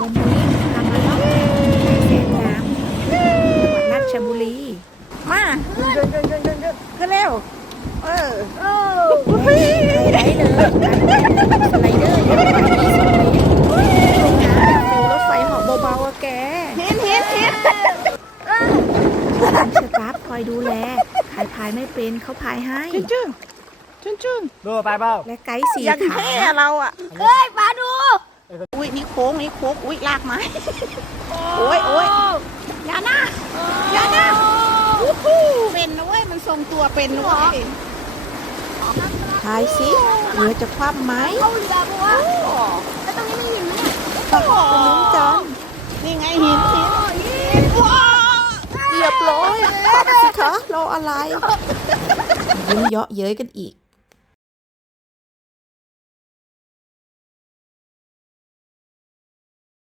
วันนี้ทำอะไรบ้างแสนงามจังหวัดราชบุรี มาเดินเดินเดินเดินเดินขึ้นเร็ว เออไฮไลท์เลยการสไลเดอร์ยาวกว่า20เมตรลงน้ำแบบรถไฟเหาะเบาๆอะแก เห็นเห็นเห็นคุณเชฟคอยดูแลใครพายไม่เป็นเขาพายให้จุนจุนจุนจุนดูไปเปล่าและไกด์สีอย่างขาเท่อะเราอะเฮ้ยมาดู อุ้ยนี่โค้งนี่โค้งอุ้ยลากไม้โอ้ยโอ้ยอย่านะอย่านะอู้หูเป็นนะเว้ยมันทรงตัวเป็นนะเว้ยพายสิเรือจะคว่ำไหมเข้าเรือบัวแล้วตรงนี้ไม่หินเนี่ยไปลุ้นกันนี่ไงหินหินหินว้าวเรียบร้อยตักสิคะรออะไรยิ้มเยาะเย้ยกันอีก